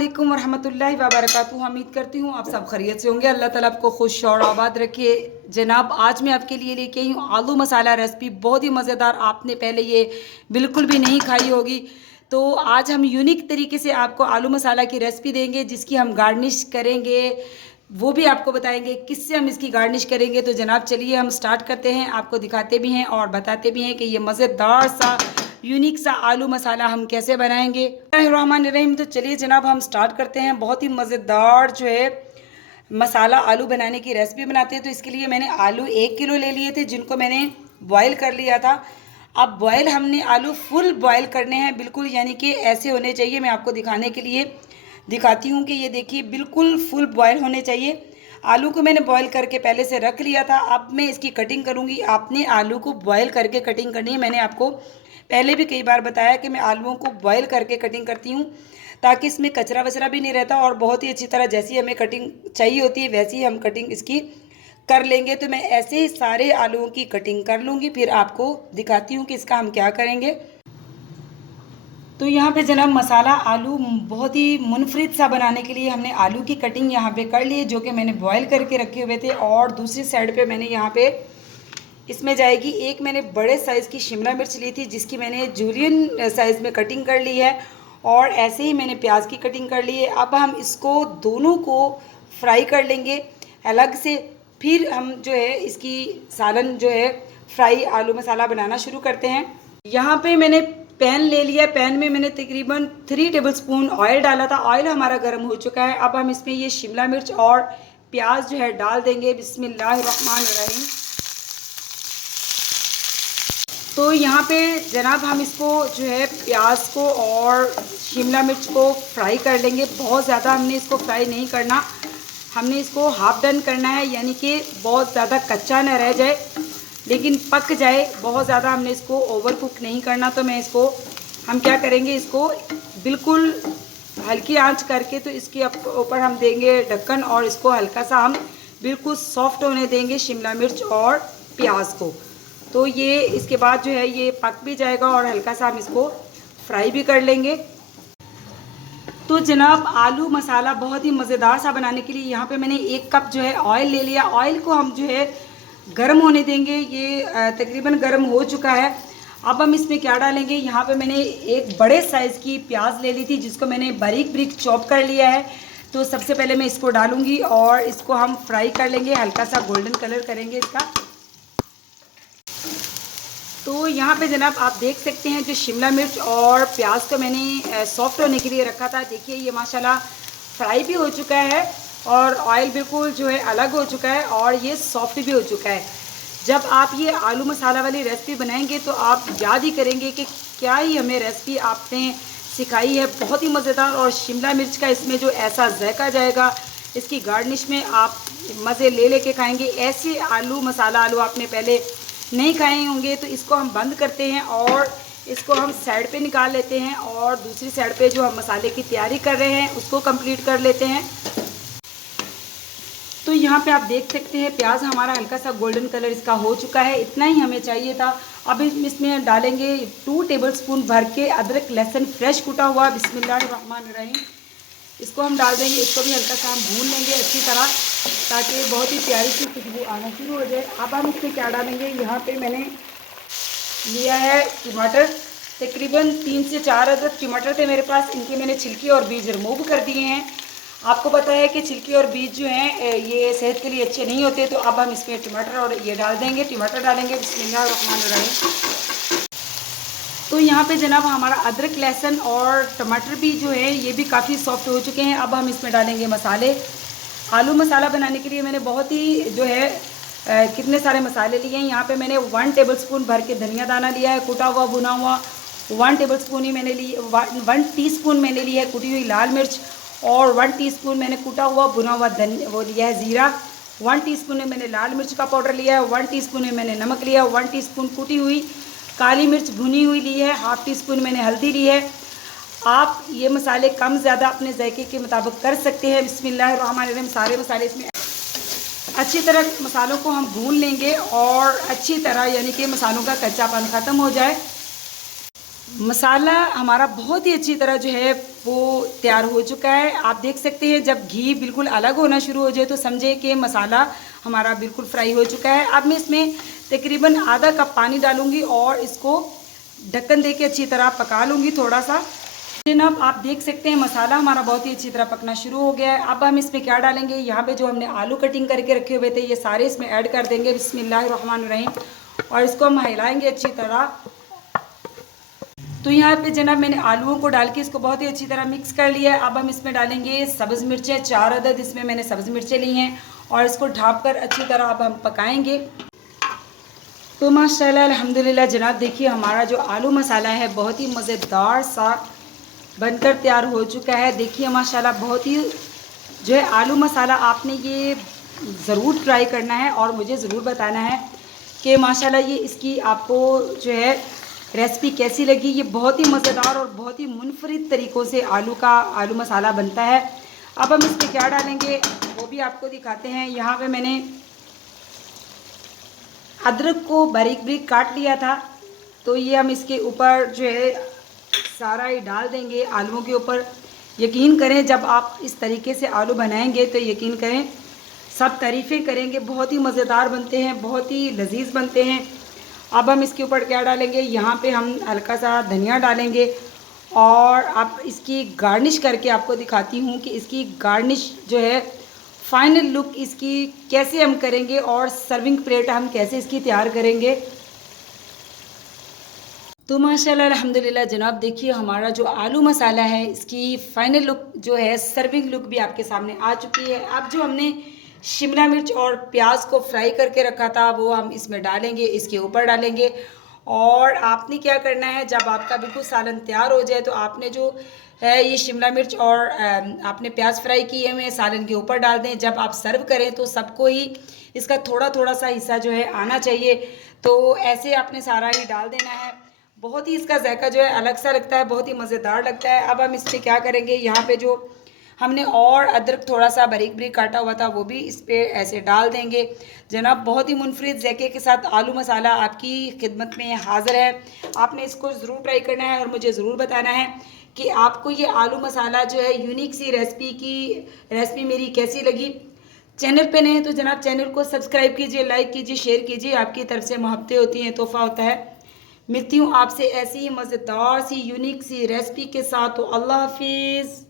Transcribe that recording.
अस्सलामुअलैकुम वरहमतुल्लाहि वबरकातुहू। उम्मीद करती हूँ आप सब खैरियत से होंगे। अल्लाह ताला आपको खुश और आबाद रखे। जनाब, आज मैं आपके लिए लेके आई हूँ आलू मसाला रेसिपी, बहुत ही मज़ेदार। आपने पहले ये बिल्कुल भी नहीं खाई होगी। तो आज हम यूनिक तरीके से आपको आलू मसाला की रेसिपी देंगे, जिसकी हम गार्निश करेंगे, वो भी आपको बताएंगे किससे हम इसकी गार्निश करेंगे। तो जनाब चलिए हम स्टार्ट करते हैं, आपको दिखाते भी हैं और बताते भी हैं कि ये मज़ेदार सा यूनिक सा आलू मसाला हम कैसे बनाएंगे। रहमान। तो चलिए जनाब हम स्टार्ट करते हैं। बहुत ही मज़ेदार जो है मसाला आलू बनाने की रेसिपी बनाते हैं। तो इसके लिए मैंने आलू 1 किलो ले लिए थे, जिनको मैंने बॉयल कर लिया था। अब बॉयल हमने आलू फुल बॉयल करने हैं बिल्कुल, यानी कि ऐसे होने चाहिए। मैं आपको दिखाने के लिए दिखाती हूँ कि ये देखिए बिल्कुल फुल बॉयल होने चाहिए। आलू को मैंने बॉयल करके पहले से रख लिया था। अब मैं इसकी कटिंग करूँगी। आपने आलू को बॉयल करके कटिंग करनी है। मैंने आपको पहले भी कई बार बताया कि मैं आलूओं को बॉयल करके कटिंग करती हूँ, ताकि इसमें कचरा वचरा भी नहीं रहता और बहुत ही अच्छी तरह जैसी हमें कटिंग चाहिए होती है वैसी ही हम कटिंग इसकी कर लेंगे। तो मैं ऐसे ही सारे आलूओं की कटिंग कर लूँगी, फिर आपको दिखाती हूँ कि इसका हम क्या करेंगे। तो यहाँ पे जनाब मसाला आलू बहुत ही मुनफरिद सा बनाने के लिए हमने आलू की कटिंग यहाँ पे कर ली है, जो कि मैंने बॉयल करके रखे हुए थे। और दूसरी साइड पे मैंने यहाँ पे इसमें जाएगी एक मैंने बड़े साइज़ की शिमला मिर्च ली थी, जिसकी मैंने जूलियन साइज़ में कटिंग कर ली है। और ऐसे ही मैंने प्याज की कटिंग कर ली है। अब हम इसको दोनों को फ्राई कर लेंगे अलग से, फिर हम जो है इसकी सालन जो है फ्राई आलू मसाला बनाना शुरू करते हैं। यहाँ पे मैंने पैन ले लिया। पैन में मैंने तकरीबन 3 टेबलस्पून ऑयल डाला था। ऑयल हमारा गर्म हो चुका है। अब हम इसमें ये शिमला मिर्च और प्याज जो है डाल देंगे। बिस्मिल्लाहिर्रहमानिर्रहीम। तो यहाँ पे जनाब हम इसको जो है प्याज को और शिमला मिर्च को फ्राई कर लेंगे। बहुत ज़्यादा हमने इसको फ्राई नहीं करना, हमने इसको हाफ डन करना है, यानी कि बहुत ज़्यादा कच्चा न रह जाए लेकिन पक जाए। बहुत ज़्यादा हमने इसको ओवर कुक नहीं करना। तो मैं इसको हम क्या करेंगे, इसको बिल्कुल हल्की आंच करके तो इसके ऊपर हम देंगे ढक्कन और इसको हल्का सा हम बिल्कुल सॉफ्ट होने देंगे शिमला मिर्च और प्याज को। तो ये इसके बाद जो है ये पक भी जाएगा और हल्का सा हम इसको फ्राई भी कर लेंगे। तो जनाब आलू मसाला बहुत ही मज़ेदार सा बनाने के लिए यहाँ पे मैंने 1 कप जो है ऑयल ले लिया। ऑयल को हम जो है गर्म होने देंगे। ये तकरीबन गर्म हो चुका है। अब हम इसमें क्या डालेंगे, यहाँ पे मैंने एक बड़े साइज़ की प्याज ले ली थी, जिसको मैंने बारीक बारीक चॉप कर लिया है। तो सबसे पहले मैं इसको डालूँगी और इसको हम फ्राई कर लेंगे, हल्का सा गोल्डन कलर करेंगे इसका। तो यहाँ पे जनाब आप देख सकते हैं जो शिमला मिर्च और प्याज को मैंने सॉफ्ट होने के लिए रखा था, देखिए ये माशाल्लाह फ्राई भी हो चुका है और ऑयल बिल्कुल जो है अलग हो चुका है और ये सॉफ्ट भी हो चुका है। जब आप ये आलू मसाला वाली रेसिपी बनाएंगे तो आप याद ही करेंगे कि क्या ही हमें रेसिपी आपने सिखाई है, बहुत ही मज़ेदार। और शिमला मिर्च का इसमें जो ऐसा जायका जाएगा, इसकी गार्निश में आप मज़े ले लेके खाएँगे। ऐसे आलू मसाला आलू आपने पहले नहीं खाए होंगे। तो इसको हम बंद करते हैं और इसको हम साइड पे निकाल लेते हैं और दूसरी साइड पे जो हम मसाले की तैयारी कर रहे हैं उसको कंप्लीट कर लेते हैं। तो यहाँ पे आप देख सकते हैं प्याज हमारा हल्का सा गोल्डन कलर इसका हो चुका है, इतना ही हमें चाहिए था। अब इसमें डालेंगे 2 टेबलस्पून भर के अदरक लहसुन फ्रेश कुटा हुआ। बिस्मिल्लाहिर्रहमानिर्रहीम। इसको हम डाल देंगे। इसको भी हल्का सा हम भून लेंगे अच्छी तरह, ताकि बहुत ही प्यारी सी खुशबू आना शुरू हो जाए। अब हम इसमें क्या डालेंगे, यहाँ पे मैंने लिया है टमाटर, तकरीबन 3 से 4 अदद टमाटर थे मेरे पास। इनके मैंने छिलकी और बीज रिमूव कर दिए हैं। आपको पता है कि छिलकी और बीज जो हैं ये सेहत के लिए अच्छे नहीं होते। तो अब हम इसमें टमाटर और ये डाल देंगे, टमाटर डालेंगे। बिस्मिल्लाहिर्रहमानिर्रहीम। तो यहाँ पे जनाब हमारा अदरक लहसुन और टमाटर भी जो है ये भी काफ़ी सॉफ्ट हो चुके हैं। अब हम इसमें डालेंगे मसाले। आलू मसाला बनाने के लिए मैंने बहुत ही जो है कितने सारे मसाले लिए हैं। यहाँ पे मैंने 1 टेबलस्पून भर के धनिया दाना लिया है कुटा हुआ भुना हुआ। 1 टेबलस्पून ही मैंने ली 1 टीस्पून मैंने ली है कुटी हुई लाल मिर्च और 1 टीस्पून मैंने कुटा हुआ भुना हुआ वो लिया है ज़ीरा। 1 टीस्पून में मैंने लाल मिर्च का पाउडर लिया है। 1 टीस्पून में मैंने नमक लिया। 1 टीस्पून कुटी हुई काली मिर्च भुनी हुई ली है। हाफ़ टीस्पून मैंने हल्दी ली है। आप ये मसाले कम ज़्यादा अपने जायके के मुताबिक कर सकते हैं। बिस्मिल्लाहिर्रहमानिर्रहीम। सारे मसाले इसमें अच्छी तरह मसालों को हम भून लेंगे और अच्छी तरह यानी कि मसालों का कच्चापन ख़त्म हो जाए। मसाला हमारा बहुत ही अच्छी तरह जो है वो तैयार हो चुका है। आप देख सकते हैं जब घी बिल्कुल अलग होना शुरू हो जाए तो समझे कि मसाला हमारा बिल्कुल फ्राई हो चुका है। अब मैं इसमें तकरीबन आधा कप पानी डालूंगी और इसको ढक्कन दे के अच्छी तरह पका लूँगी थोड़ा सा। जनाब आप देख सकते हैं मसाला हमारा बहुत ही अच्छी तरह पकना शुरू हो गया है। अब हम इसमें क्या डालेंगे, यहाँ पे जो हमने आलू कटिंग करके रखे हुए थे ये सारे इसमें ऐड कर देंगे बिस्मिल्लाहिर्रहमानिर्रहीम, और इसको हम हिलाएंगे अच्छी तरह। तो यहाँ पे जनाब मैंने आलूओं को डाल के इसको बहुत ही अच्छी तरह मिक्स कर लिया है। अब हम इसमें डालेंगे सब्ज़ मिर्चें, 4 अदद इसमें मैंने सब्ज़ मिर्चें ली हैं, और इसको ढाँप कर अच्छी तरह अब हम पकाएंगे। तो माशाल्लाह अल्हम्दुलिल्लाह जनाब देखिए हमारा जो आलू मसाला है बहुत ही मज़ेदार सा बनकर तैयार हो चुका है। देखिए माशाल्लाह बहुत ही जो है आलू मसाला आपने ये ज़रूर ट्राई करना है और मुझे ज़रूर बताना है कि माशाल्लाह ये इसकी आपको जो है रेसिपी कैसी लगी। ये बहुत ही मज़ेदार और बहुत ही मुनफरिद तरीक़ों से आलू मसाला बनता है। अब हम इसमें क्या डालेंगे वो भी आपको दिखाते हैं। यहाँ पे मैंने अदरक को बारीक बारीक काट लिया था, तो ये हम इसके ऊपर जो है सारा ही डाल देंगे आलूओं के ऊपर। यकीन करें जब आप इस तरीके से आलू बनाएंगे तो यकीन करें सब तारीफ़ें करेंगे, बहुत ही मज़ेदार बनते हैं, बहुत ही लजीज बनते हैं। अब हम इसके ऊपर क्या डालेंगे, यहाँ पे हम हल्का सा धनिया डालेंगे, और अब इसकी गार्निश करके आपको दिखाती हूँ कि इसकी गार्निश जो है फाइनल लुक इसकी कैसे हम करेंगे और सर्विंग प्लेट हम कैसे इसकी तैयार करेंगे। तो माशाल्लाह अल्हम्दुलिल्लाह जनाब देखिए हमारा जो आलू मसाला है इसकी फ़ाइनल लुक जो है सर्विंग लुक भी आपके सामने आ चुकी है। अब जो हमने शिमला मिर्च और प्याज को फ्राई करके रखा था वो हम इसमें डालेंगे, इसके ऊपर डालेंगे। और आपने क्या करना है, जब आपका बिल्कुल सालन तैयार हो जाए तो आपने जो है ये शिमला मिर्च और आपने प्याज फ्राई किए हुए सालन के ऊपर डाल दें। जब आप सर्व करें तो सबको ही इसका थोड़ा थोड़ा सा हिस्सा जो है आना चाहिए, तो ऐसे आपने सारा ही डाल देना है। बहुत ही इसका जायका जो है अलग सा लगता है, बहुत ही मज़ेदार लगता है। अब हम इसमें क्या करेंगे, यहाँ पे जो हमने और अदरक थोड़ा सा बारीक बारीक काटा हुआ था वो भी इस पर ऐसे डाल देंगे। जनाब बहुत ही मुनफरिद जायके के साथ आलू मसाला आपकी खिदमत में हाज़िर है। आपने इसको ज़रूर ट्राई करना है और मुझे ज़रूर बताना है कि आपको ये आलू मसाला जो है यूनिक सी रेसिपी मेरी कैसी लगी। चैनल पे नए हैं तो जनाब चैनल को सब्सक्राइब कीजिए, लाइक कीजिए, शेयर कीजिए। आपकी तरफ से मोहब्बतें होती हैं, तोहफ़ा होता है। मिलती हूँ आपसे ऐसी ही मज़ेदार सी यूनिक सी रेसिपी के साथ। तो अल्लाह हाफिज़।